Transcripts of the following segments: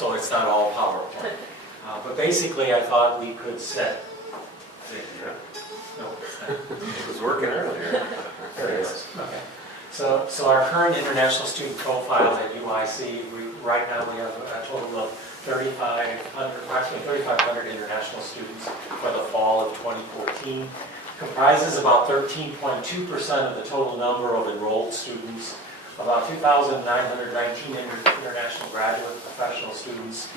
so it's not all PowerPoint. But basically, I thought we could set. No, It was working earlier. there it is. Okay. So our current international student profile at UIC, right now we have a total of 3,500 international students for the fall of 2014. Comprises about 13.2% of the total number of enrolled students. About 2,919 international graduate professional students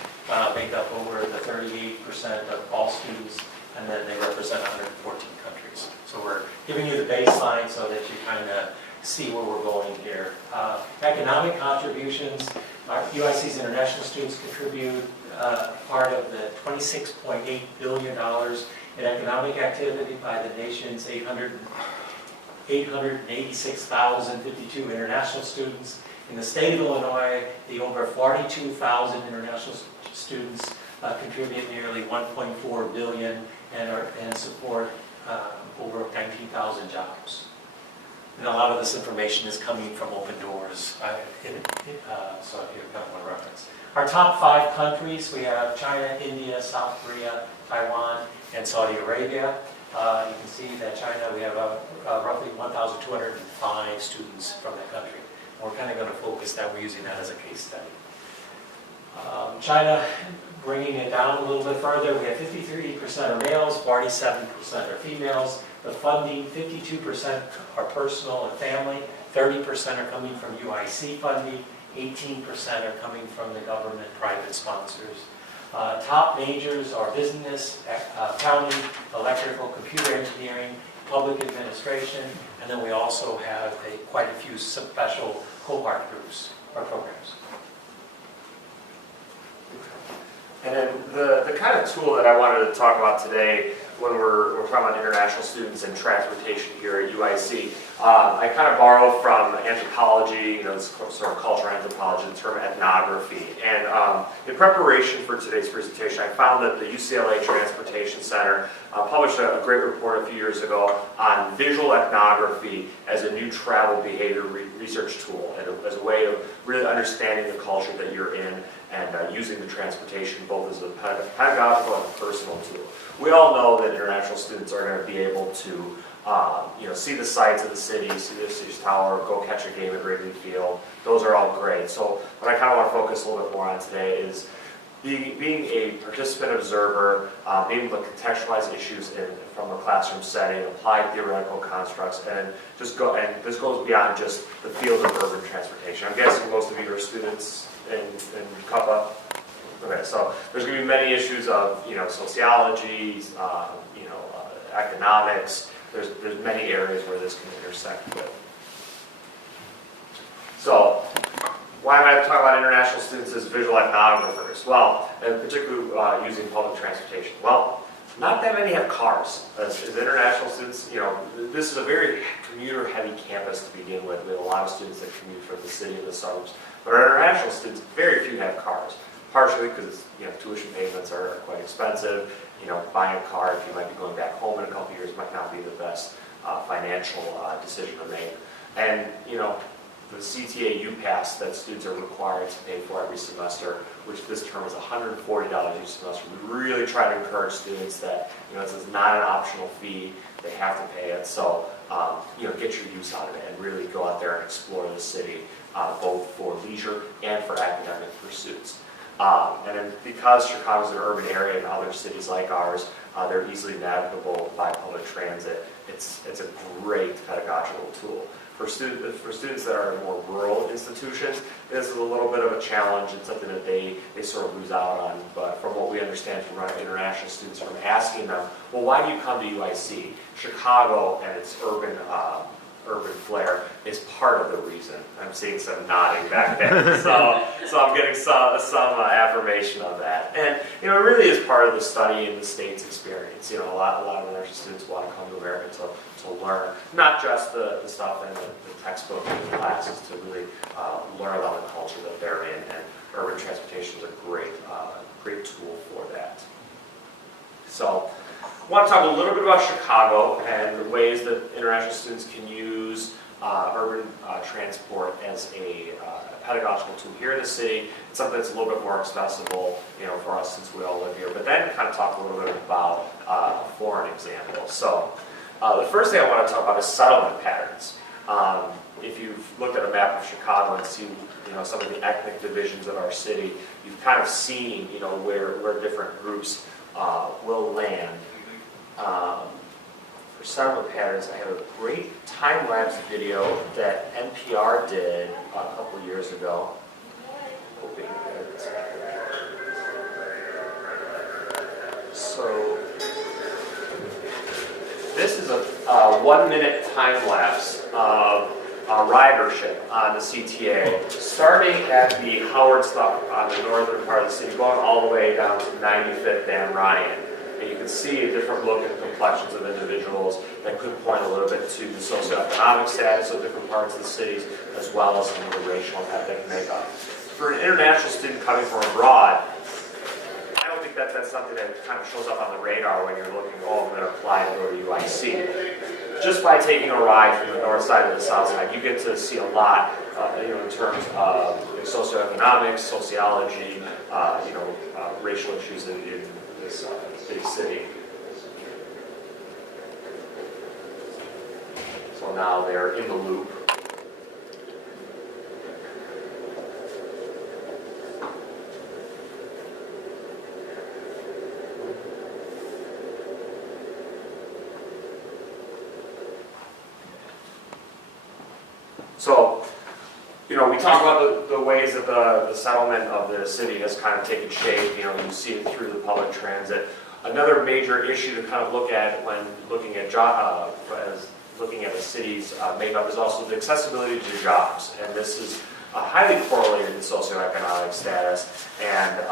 make up over the 38% of all students, and then they represent 114 countries. So we're giving you the baseline so that you kind of see where we're going here. Economic contributions, UIC's international students contribute part of the $26.8 billion in economic activity by the nation's 886,052 international students. In the state of Illinois, the over 42,000 international students contribute nearly $1.4 billion and support over 19,000 jobs. And a lot of this information is coming from Open Doors, so if you kind of want to reference. Our top 5 countries, we have China, India, South Korea, Taiwan, and Saudi Arabia. You can see that China, we have roughly 1,205 students from that country. And we're kind of going to focus that, we're using that as a case study. China, bringing it down a little bit further, we have 53% are males, 47% are females. The funding, 52% are personal and family, 30% are coming from UIC funding, 18% are coming from the government private sponsors. Top majors are business, accounting, electrical, computer engineering, public administration, and then we also have quite a few special cohort groups or programs. And then the kind of tool that I wanted to talk about today when we're talking about international students and transportation here at UIC, I kind of borrow from anthropology, this sort of cultural anthropology, the term ethnography. And in preparation for today's presentation, I found that the UCLA Transportation Center published a great report a few years ago on visual ethnography as a new travel behavior research tool, and as a way of really understanding the culture that you're in and using the transportation both as a pedagogical and a personal tool. We all know that international students are going to be able to see the sights of the city, see the City's Tower, go catch a game at Wrigley Field. Those are all great. So what I kind of want to focus a little bit more on today is being a participant observer, being able to contextualize issues from a classroom setting, apply theoretical constructs, and this goes beyond just the field of urban transportation. I'm guessing most of you are students in CUPA. Okay, so there's going to be many issues of sociology, economics. There's many areas where this can intersect with. So, why am I talking about international students as visual ethnographers? Well, and particularly using public transportation. Well, not that many have cars. As international students, this is a very commuter-heavy campus to begin with. We have a lot of students that commute from the city and the suburbs. But our international students, very few have cars. Partially because tuition payments are quite expensive. Buying a car if you might be going back home in a couple of years might not be the best financial decision to make. And the CTA U-Pass that students are required to pay for every semester, which this term is $140 each semester. We really try to encourage students that this is not an optional fee; they have to pay it. So get your use out of it and really go out there and explore the city, both for leisure and for academic pursuits. And then because Chicago's an urban area and other cities like ours, they're easily navigable by public transit. It's a great pedagogical tool. For students that are in more rural institutions, this is a little bit of a challenge and something that they sort of lose out on. But from what we understand from our international students, from asking them, well, why do you come to UIC? Chicago and its urban flair is part of the reason. I'm seeing some nodding back there, so I'm getting some affirmation of that. And it really is part of the study in the States experience. A lot of international students want to come to America to learn, not just the stuff in the textbook and the classes, to really learn about the culture that they're in. And urban transportation is a great tool for that. So I want to talk a little bit about Chicago and the ways that international students can use urban transport as a pedagogical tool here in the city. It's something that's a little bit more accessible, for us since we all live here. But then kind of talk a little bit about a foreign example. So the first thing I want to talk about is settlement patterns. If you've looked at a map of Chicago and seen, some of the ethnic divisions of our city, you've kind of seen, where different groups will land. For settlement patterns, I have a great time-lapse video that NPR did a couple years ago. Hoping that, so this is a 1-minute time-lapse of ridership on the CTA, starting at the Howard stop on the northern part of the city, going all the way down to 95th and Ryan. And you can see a different look at complexions of individuals that could point a little bit to the socioeconomic status of different parts of the cities, as well as some of the racial and ethnic makeup. For an international student coming from abroad, I don't think that's something that kind of shows up on the radar when you're looking, I'm going to apply to go to UIC. Just by taking a ride from the north side to the south side, you get to see a lot, in terms of socioeconomics, sociology, racial issues in this big city. So now they're in the loop. So, we talk about the ways that the settlement of the city has kind of taken shape. You see it through the public transit. Another major issue to kind of look at when looking at looking at the city's makeup is also the accessibility to jobs, and this is highly correlated to socioeconomic status. And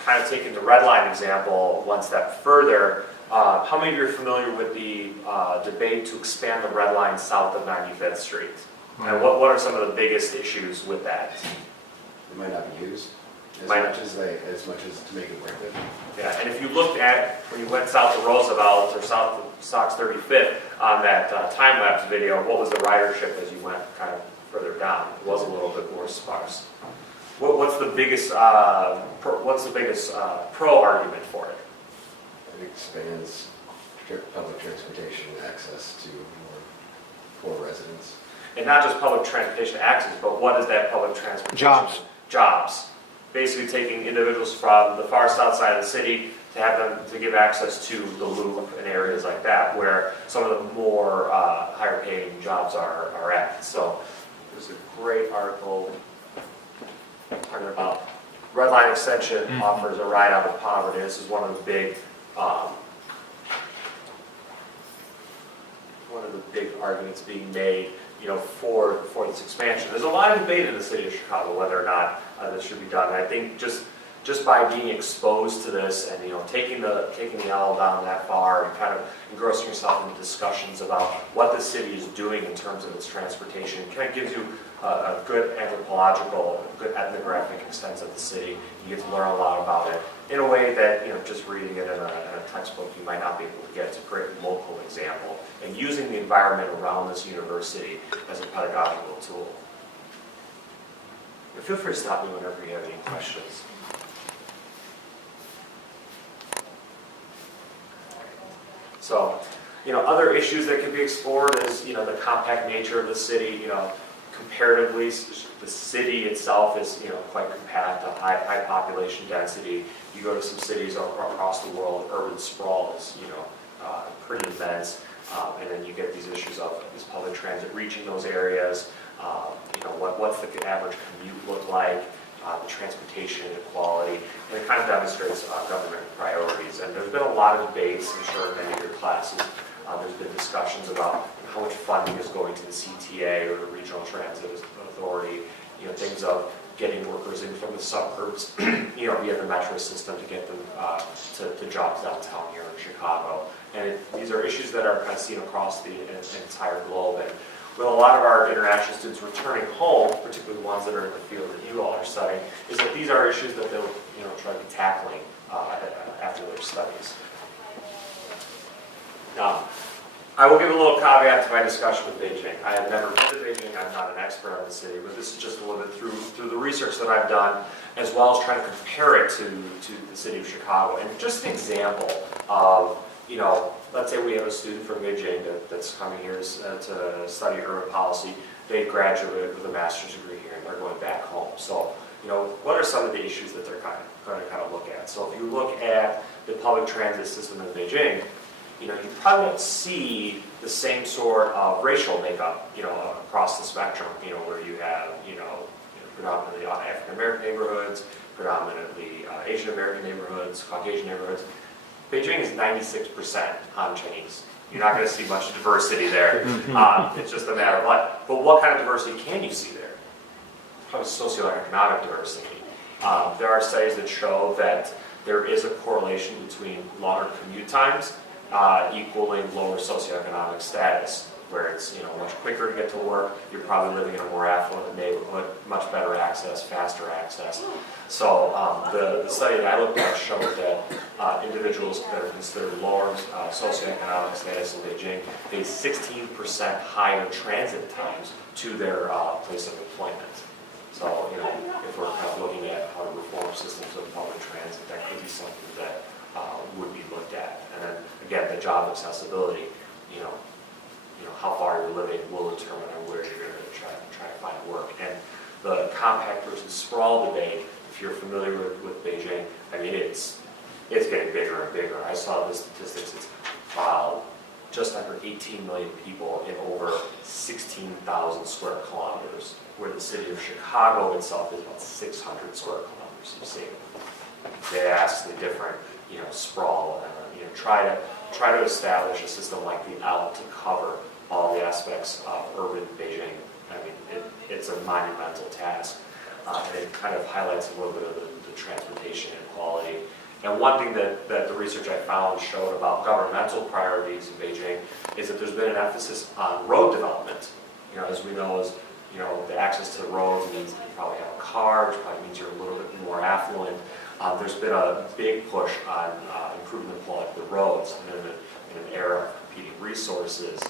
kind of taking the red line example one step further. How many of you are familiar with the debate to expand the red line south of 95th Street? And what are some of the biggest issues with that? It might not be used as much as to make it worth it. Yeah, and if you looked at when you went south of Roosevelt or south of Sox 35th on that time-lapse video, what was the ridership as you went kind of further down? It was a little bit more sparse. What's the biggest pro argument for it? It expands public transportation access to more poor residents. And not just public transportation access, but what is that public transportation? Jobs. Basically taking individuals from the far south side of the city to have them to give access to the loop and areas like that, where some of the more higher paying jobs are at. So there's a great article talking about Red Line Extension offers a ride out of poverty. This is one of the big arguments being made, for this expansion. There's a lot of debate in the city of Chicago whether or not this should be done. And I think just by being exposed to this and taking the L down that far and kind of engrossing yourself in discussions about what the city is doing in terms of its transportation, kind of gives you a good anthropological, good ethnographic sense of the city. You get to learn a lot about it in a way that just reading it in a textbook you might not be able to get. It's a great local example, and using the environment around this university as a pedagogical tool. But feel free to stop me whenever you have any questions. So, other issues that can be explored is, the compact nature of the city. Comparatively, the city itself is, quite compact, a high population density. You go to some cities across the world, urban sprawl is, pretty immense. And then you get these issues of this public transit reaching those areas. What's the average commute look like? The transportation inequality, and it kind of demonstrates government priorities. And there's been a lot of debates, I'm sure in many of your classes, there's been discussions about how much funding is going to the CTA or the Regional Transit Authority, things of getting workers in from the suburbs, via the metro system to get them to jobs downtown here in Chicago. And these are issues that are kind of seen across the entire globe. And with a lot of our international students returning home, particularly the ones that are in the field that you all are studying, is that these are issues that they'll try to be tackling after their studies. Now, I will give a little caveat to my discussion with Beijing. I have never been to Beijing, I'm not an expert on the city, but this is just a little bit through the research that I've done, as well as trying to compare it to the city of Chicago. And just an example of, let's say we have a student from Beijing that's coming here to study urban policy. They graduated with a master's degree here and they're going back home. So, what are some of the issues that they're going to look at? So if you look at the public transit system in Beijing, you probably don't see the same sort of racial makeup, across the spectrum, where you have, predominantly African American neighborhoods, predominantly Asian American neighborhoods, Caucasian neighborhoods. Beijing is 96% Han Chinese. You're not going to see much diversity there. It's just a matter of life. But what kind of diversity can you see there? Probably socioeconomic diversity. There are studies that show that there is a correlation between longer commute times equaling lower socioeconomic status, where it's much quicker to get to work. You're probably living in a more affluent neighborhood, much better access, faster access. So the study that I looked at showed that individuals that are considered lower socioeconomic status in Beijing face 16% higher transit times to their place of employment. So if we're kind of looking at how to reform systems of public transit, that could be something that would be looked at. And then again, the job accessibility, how far you're living will determine where you're going to try to find work. And the compact versus sprawl debate, if you're familiar with Beijing, I mean, it's getting bigger and bigger. I saw the statistics, it's just under 18 million people in over 16,000 square kilometers, where the city of Chicago itself is about 600 square kilometers. You see vastly different, sprawl, try to establish a system like the ALP to cover all the aspects of urban Beijing. I mean, it's a monumental task, and it kind of highlights a little bit of the transportation inequality. And one thing that the research I found showed about governmental priorities in Beijing is that there's been an emphasis on road development. As we know, the access to the roads means that you probably have a car, which probably means you're a little bit more affluent. There's been a big push on improving the quality of the roads, and in an era of competing resources,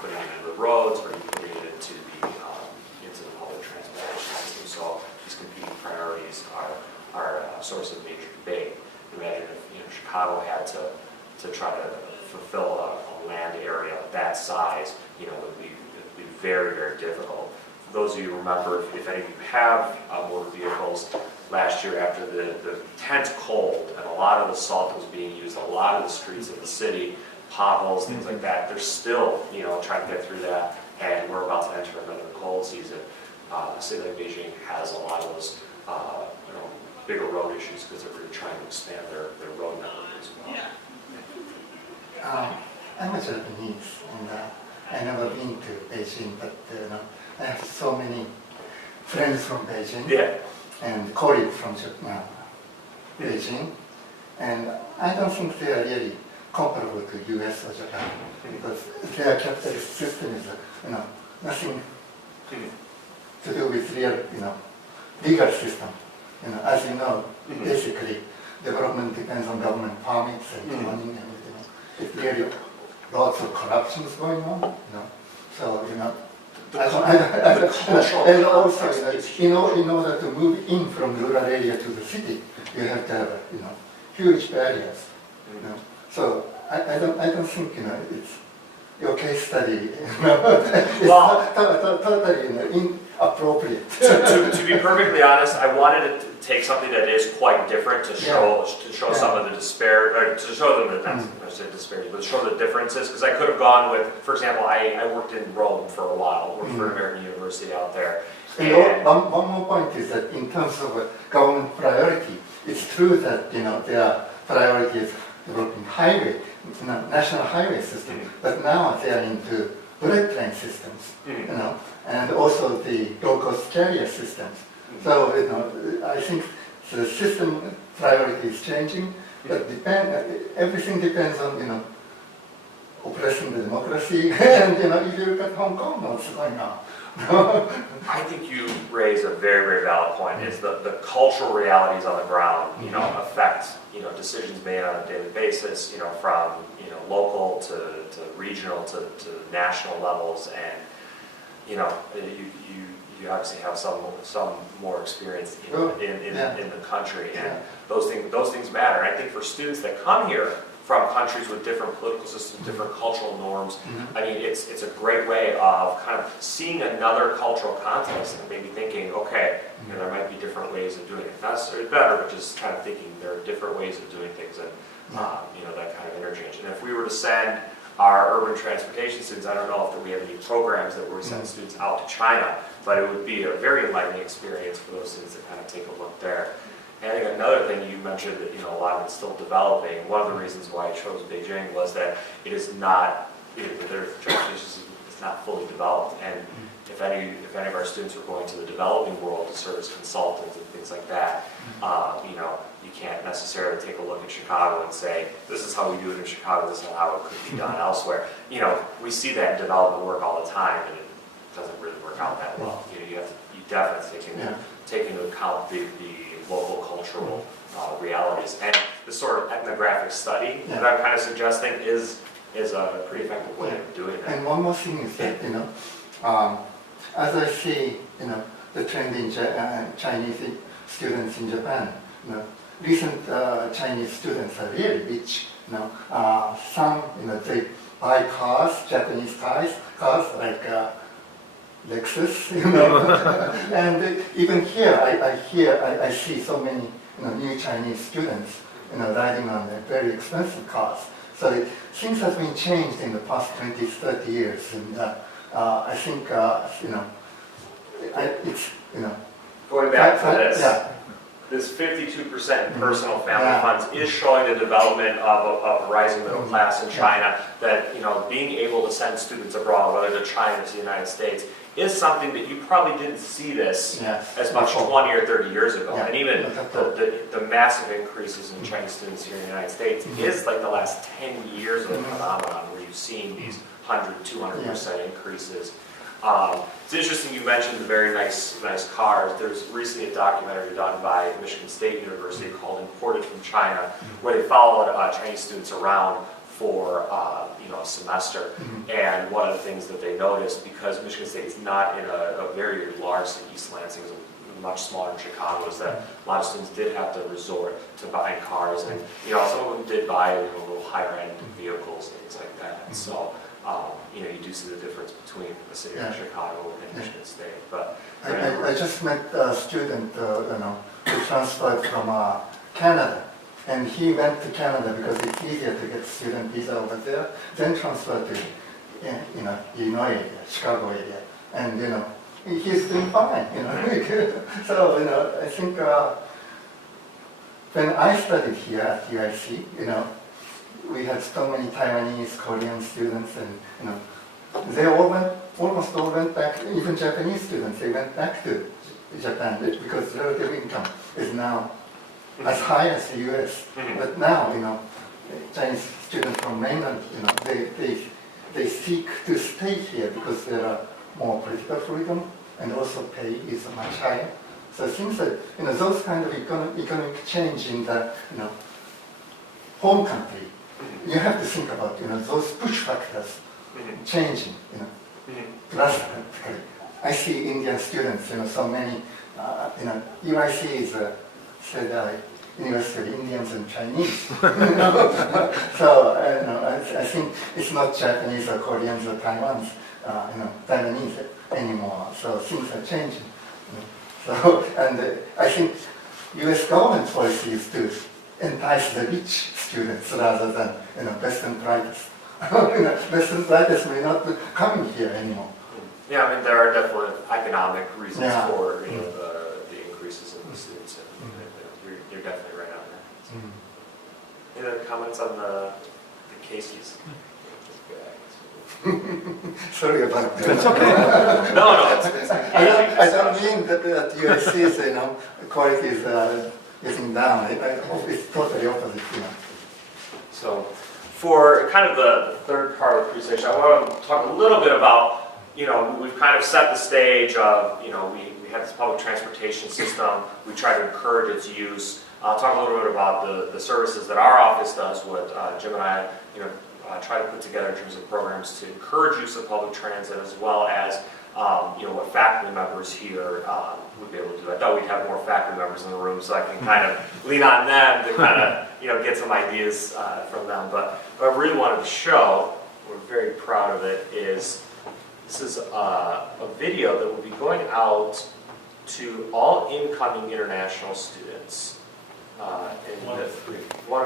putting it into the roads or putting it into the public transportation system. So these competing priorities are a source of major debate. Imagine if Chicago had to try to fulfill a land area that size, it would be very, very difficult. For those of you who remember, if any of you have motor vehicles, last year after the intense cold and a lot of the salt was being used, a lot of the streets of the city, potholes, things like that, they're still, trying to get through that, and we're about to enter another cold season. A city like Beijing has a lot of those, bigger road issues because they're really trying to expand their road network as well. I'm a Japanese, and I never been to Beijing, but I have so many friends from Beijing. Yeah. And colleagues from Beijing, and I don't think they are really comparable to US or Japan, because their capitalist system is, nothing to do with real, legal system. As you know, basically development depends on government permits and planning and everything. It's really lots of corruptions going on, So, and also, in order to move in from rural area to the city, you have to have, huge barriers. So I don't think, it's your case study. It's totally inappropriate. To be perfectly honest, I wanted to take something that is quite different to show some of the to show them that I said disparity, but show the differences. Because I could have gone with, for example, I worked in Rome for a while, worked for an American university out there. And one more point is that in terms of government priority, it's true that their priority is developing highway, national highway system, but now they are into bullet train systems, and also the low-cost carrier systems. So I think the system priority is changing, but everything depends on oppressing the democracy. And if you look at Hong Kong, what's going on? I think you raise a very, very valid point, is the cultural realities on the ground, affect, decisions made on a daily basis, from, local to regional to national levels, and, you obviously have some more experience in the country, and those things matter. And I think for students that come here from countries with different political systems, different cultural norms, I mean, it's a great way of kind of seeing another cultural context and maybe thinking, okay, there might be different ways of doing it. Not necessarily better, but just kind of thinking there are different ways of doing things, and that kind of interchange. And if we were to send our urban transportation students, I don't know if we have any programs that we send students out to China, but it would be a very enlightening experience for those students to kind of take a look there. And I think another thing you mentioned that a lot of it's still developing. One of the reasons why I chose Beijing was that it is not, their transportation system is not fully developed. And if any of our students are going to the developing world to serve as consultants and things like that, you can't necessarily take a look at Chicago and say, this is how we do it in Chicago, this is how it could be done elsewhere. We see that in development work all the time, and it doesn't really work out that well. You definitely take into account the local cultural realities. And this sort of ethnographic study that I'm kind of suggesting is a pretty effective way of doing that. And one more thing is that, as I see, the trend in Chinese students in Japan, recent Chinese students are really rich. Some, they buy cars, Japanese cars like Lexus, and even here I see so many new Chinese students riding on very expensive cars. So things have been changed in the past 20, 30 years, and I think it's going back to this. This 52% in personal family funds is showing the development of a rising middle class in China, that being able to send students abroad, whether to China, to the United States, is something that you probably didn't see this as much 20 or 30 years ago. And even the massive increases in Chinese students here in the United States is like the last 10 years of the phenomenon, where you've seen these 100, 200% increases. It's interesting you mentioned the very nice cars. There's recently a documentary done by Michigan State University called Imported from China, where they followed Chinese students around for a semester. And one of the things that they noticed, because Michigan State is not in a very large city, East Lansing is much smaller than Chicago, is that a lot of students did have to resort to buying cars, and some of them did buy a little higher end vehicles and things like that. And so you do see the difference between the city of Chicago and Michigan State. But I just met a student, who transferred from Canada, and he went to Canada because it's easier to get student visa over there, then transferred to, Illinois area, Chicago area, and he's doing fine, So I think when I studied here at UIC, we had so many Taiwanese, Korean students, and they almost all went back. Even Japanese students, they went back to Japan because relative income is now as high as the U.S. But now, Chinese students from mainland, they seek to stay here because there are more political freedom, and also pay is much higher. So it seems that those kind of economic change in the home country, you have to think about those push factors changing drastically. I see Indian students, so many, UIC is said University of Indians and Chinese. So I think it's not Japanese or Koreans or Taiwanese anymore. So things are changing. So, and I think U.S. government policy is to entice the rich students rather than best and brightest. Best and brightest may not be coming here anymore. Yeah, I mean there are definitely economic reasons for the increases in the students. And, you're definitely right on that. Any other comments on the cases? Sorry about that. It's okay. No, it's I don't mean that USC's quality is getting down. It's totally opposite. So for kind of the third part of the presentation, I want to talk a little bit about, we've kind of set the stage of, we have this public transportation system. We try to encourage its use. I'll talk a little bit about the services that our office does, what Jim and I, try to put together in terms of programs to encourage use of public transit, as well as, what faculty members here would be able to do. I thought we'd have more faculty members in the room, so I can kind of lean on them to kind of, get some ideas from them. But what I really wanted to show, we're very proud of it, is this is a video that will be going out to all incoming international students. One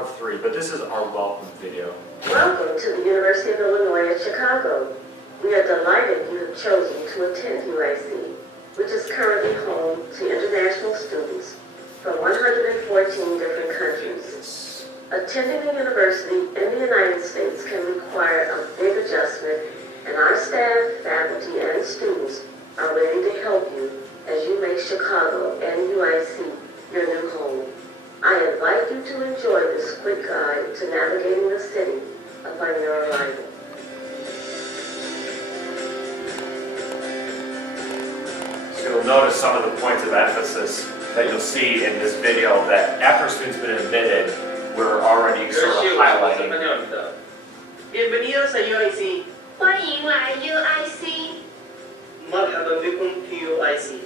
of three, but this is our welcome video. Welcome to the University of Illinois at Chicago. We are delighted you have chosen to attend UIC, which is currently home to international students from 114 different countries. Attending a university in the United States can require a big adjustment, and our staff, faculty, and students are ready to help you as you make Chicago and UIC your new home. I invite you to enjoy this quick guide to navigating the city upon your arrival. So you'll notice some of the points of emphasis that you'll see in this video that after a student's been admitted, we're already sort of highlighting. Bienvenidos a UIC. 欢迎来 UIC. مرحبا بكم في UIC.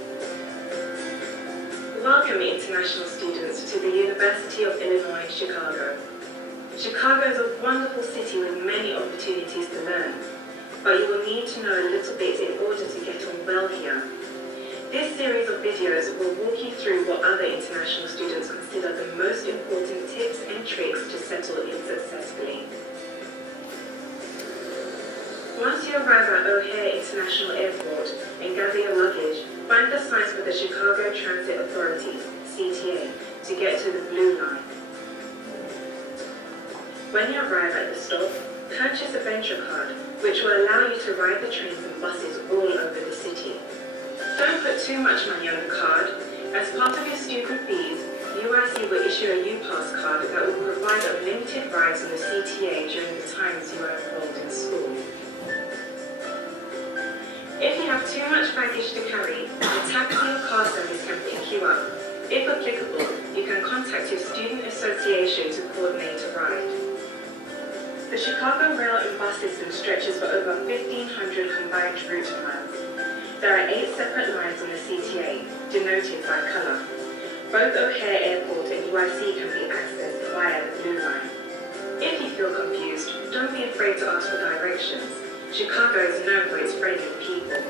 Welcome international students to the University of Illinois, Chicago. Chicago is a wonderful city with many opportunities to learn, but you will need to know a little bit in order to get on well here. This series of videos will walk you through what other international students consider the most important tips and tricks to settle in successfully. Once you arrive at O'Hare International Airport and gather your luggage, find the signs for the Chicago Transit Authority, CTA, to get to the Blue Line. When you arrive at the stop, purchase a Venture card, which will allow you to ride the trains and buses all over the city. Don't put too much money on the card. As part of your student fees, UIC will issue a U-Pass card that will provide unlimited rides on the CTA during the times you are enrolled in school. If you have too much baggage to carry, a taxi or car service can pick you up. If applicable, you can contact your student association to coordinate a ride. The Chicago rail and bus system stretches for over 1,500 combined route miles. There are 8 separate lines on the CTA, denoted by color. Both O'Hare Airport and UIC can be accessed via the Blue Line. If you feel confused, don't be afraid to ask for directions. Chicago is known for its friendly people.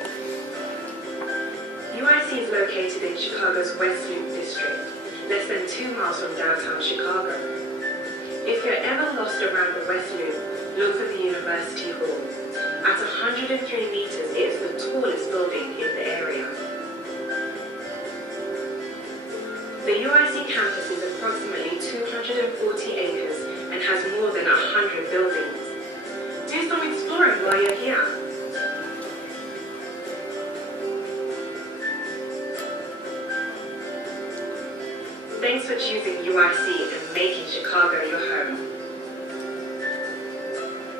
UIC is located in Chicago's West Loop district, less than 2 miles from downtown Chicago. If you're ever lost around the West Loop, look for the University Hall. At 103 meters, it is the tallest building in the area. The UIC campus is approximately 240 acres and has more than 100 buildings. Do some exploring while you're here. Thanks for choosing UIC and making Chicago your home.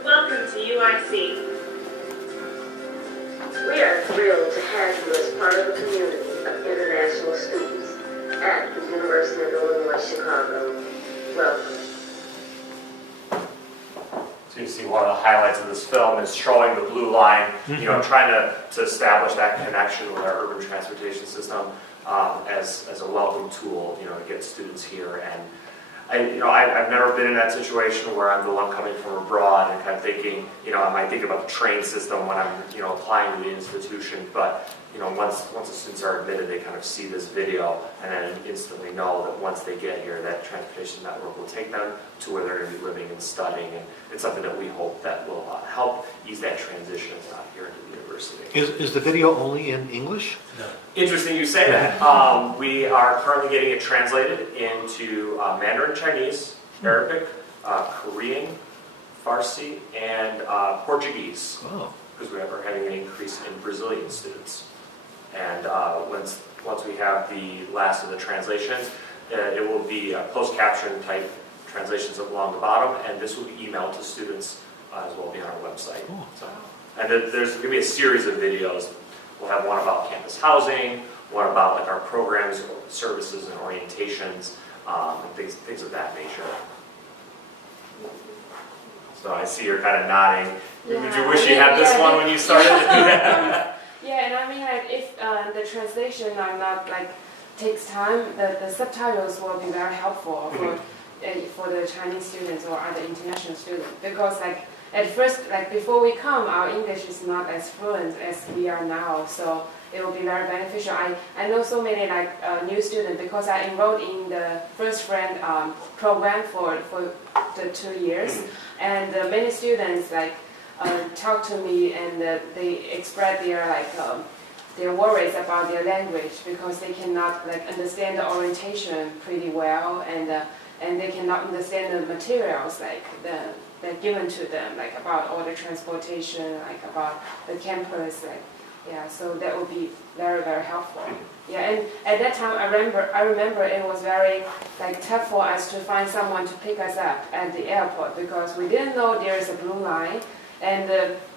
Welcome to UIC. We are thrilled to have you as part of a community of international students at the University of Illinois, Chicago. Welcome. So you see one of the highlights of this film is showing the Blue Line, trying to establish that connection with our urban transportation system as a welcome tool, to get students here. And I've never been in that situation where I'm the one coming from abroad and kind of thinking, I might think about the train system when I'm, applying to the institution, but, once the students are admitted, they kind of see this video and then instantly know that once they get here, that transportation network will take them to where they're going to be living and studying, and it's something that we hope that will help ease that transition here into the university. Is the video only in English? No. Interesting you say that. We are currently getting it translated into Mandarin Chinese, Arabic, Korean, Farsi, and Portuguese, Oh. because we are having an increase in Brazilian students. And once we have the last of the translations, it will be a closed caption type translations along the bottom, and this will be emailed to students as well be on our website. So, and there's going to be a series of videos. We'll have one about campus housing, one about like our programs, services, and orientations, and things of that nature. So I see you're kind of nodding. Yeah, Did you wish you had this one when you started? Yeah, and I mean, like, if the translation are not like takes time, the subtitles will be very helpful for the Chinese students or other international students, because like at first, like before we come, our English is not as fluent as we are now, so it will be very beneficial. I know so many like new students because I enrolled in the First Friend program for the 2 years, and many students like talk to me and they express their worries about their language because they cannot like understand the orientation pretty well, and they cannot understand the materials like that given to them, like about all the transportation, like about the campus, like yeah. So that would be very, very helpful. Yeah, and at that time I remember it was very like tough for us to find someone to pick us up at the airport because we didn't know there is a blue line, and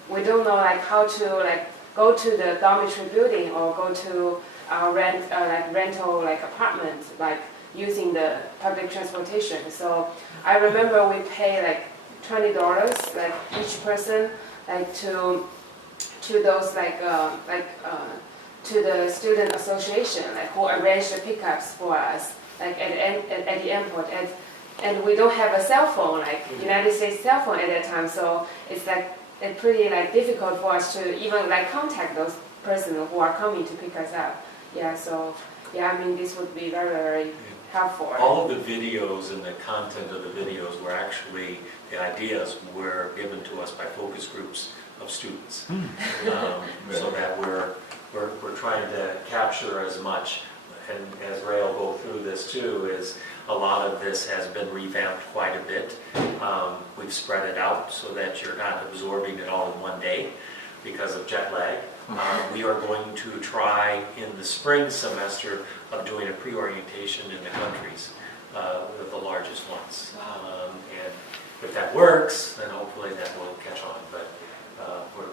we don't know like how to like go to the dormitory building or go to our rental like apartment like using the public transportation. So I remember we pay like $20 like each person like to those to the student association like who arranged the pickups for us like at the airport, and we don't have a cell phone like United States cell phone at that time, so it's like it's pretty like difficult for us to even like contact those persons who are coming to pick us up. Yeah, so yeah, I mean this would be very, very helpful. All of the videos and the content of the videos were actually, the ideas were given to us by focus groups of students. So that we're trying to capture as much, and as Ray will go through this too, is a lot of this has been revamped quite a bit. We've spread it out so that you're not absorbing it all in one day because of jet lag. We are going to try in the spring semester of doing a pre-orientation in the countries, the largest ones. And if that works, then hopefully that will catch on. But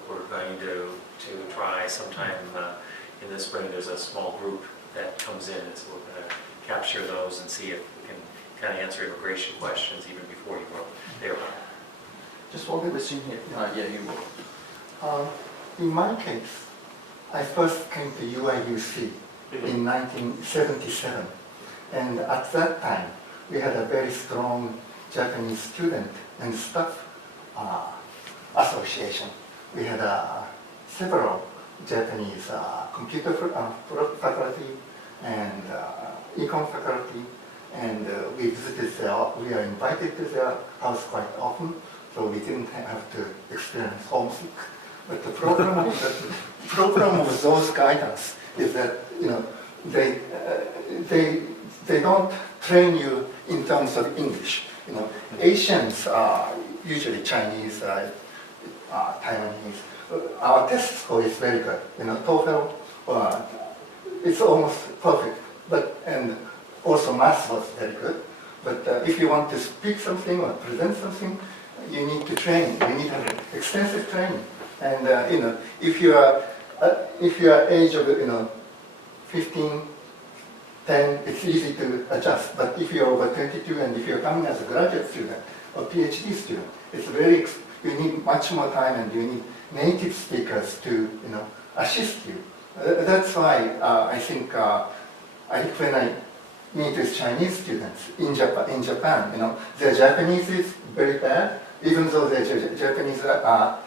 we're going to try sometime in the spring. There's a small group that comes in, and so we're going to capture those and see if we can kind of answer immigration questions even before you go there. Just one question here. Yeah, you will. In my case, I first came to UIUC in 1977, and at that time we had a very strong Japanese student and staff association. We had several Japanese computer faculty and econ faculty, and we are invited to their house quite often, so we didn't have to experience homesick. But the problem of those guidance is that they don't train you in terms of English. Asians are usually Chinese, Taiwanese. Our test score is very good. TOEFL, it's almost perfect. And also math was very good. But if you want to speak something or present something, you need to train. You need extensive training. And if you are age of 15, 10, it's easy to adjust. But if you're over 22 and if you're coming as a graduate student or PhD student, you need much more time, and you need native speakers to assist you. That's why I think when I meet with Chinese students in Japan, their Japanese is very bad. Even though their Japanese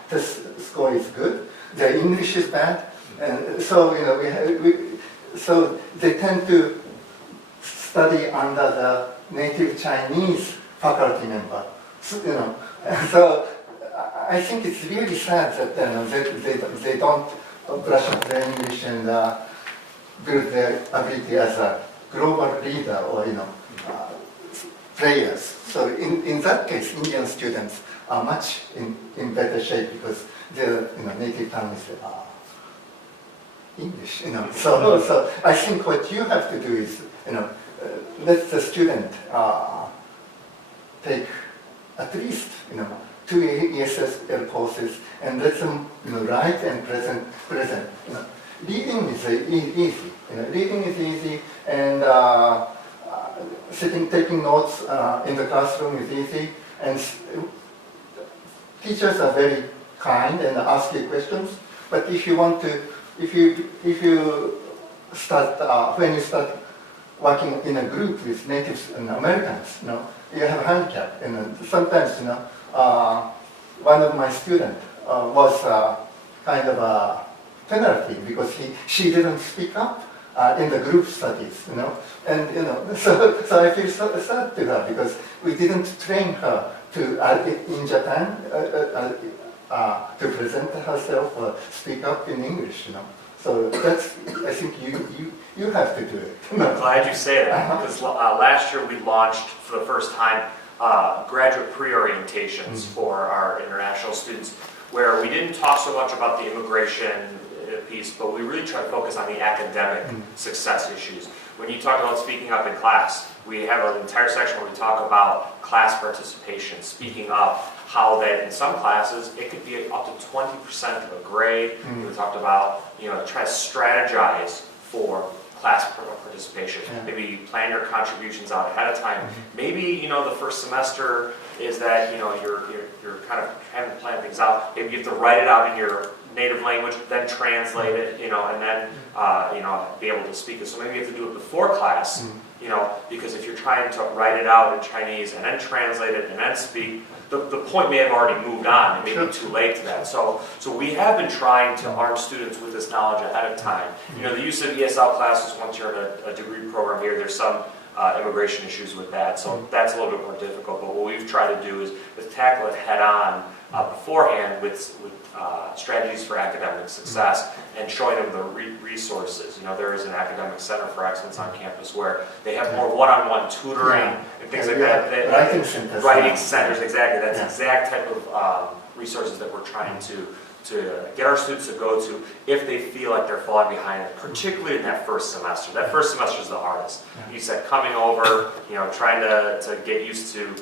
test score is good, their English is bad, and so so they tend to study under the native Chinese faculty member. So I think it's really sad that they don't brush up their English and build their ability as a global leader or players. So in that case, Indian students are much in better shape because their native tongue is English. So I think what you have to do is let the student take at least, 2 ESL courses and let them, write and present. Reading is easy. Reading is easy, and taking notes in the classroom is easy, and teachers are very kind and ask you questions. But if you want to, if you start when you start working in a group with natives and Americans, you have a handicap, and sometimes, one of my students was kind of a penalty because she didn't speak up in the group studies, and so I feel so sad to her because we didn't train her to in Japan to present herself or speak up in English, So that's, I think you have to do it. I'm glad you say that, because last year we launched for the first time graduate pre-orientations for our international students, where we didn't talk so much about the immigration piece, but we really try to focus on the academic success issues. When you talk about speaking up in class, we have an entire section where we talk about class participation, speaking up, how that in some classes it could be up to 20% of a grade. We talked about, try to strategize for class participation. Yeah. Maybe plan your contributions out ahead of time. Maybe, the first semester is that, you're kind of having to plan things out. Maybe you have to write it out in your native language, then translate it, and then, be able to speak it. So maybe you have to do it before class, because if you're trying to write it out in Chinese and then translate it and then speak, the point may have already moved on. It may be too late to that. So we have been trying to arm students with this knowledge ahead of time. The use of ESL classes, once you're in a degree program here, there's some immigration issues with that, so that's a little bit more difficult. But what we've tried to do is tackle it head on beforehand with strategies for academic success and showing them the resources. There is an academic center for excellence on campus where they have more one-on-one tutoring and things like that. Writing centers. Writing centers, exactly. That's the exact type of resources that we're trying to get our students to go to if they feel like they're falling behind, particularly in that first semester. That first semester is the hardest. You said coming over, trying to get used to.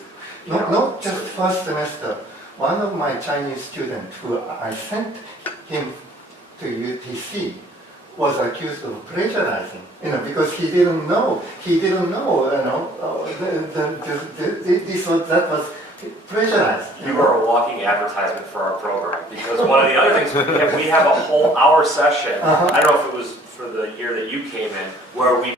Not just first semester. One of my Chinese students who I sent him to UTC was accused of plagiarizing, because he didn't know, that was plagiarized. You are a walking advertisement for our program, because one of the other things we have a whole hour session. I don't know if it was for the year that you came in, where we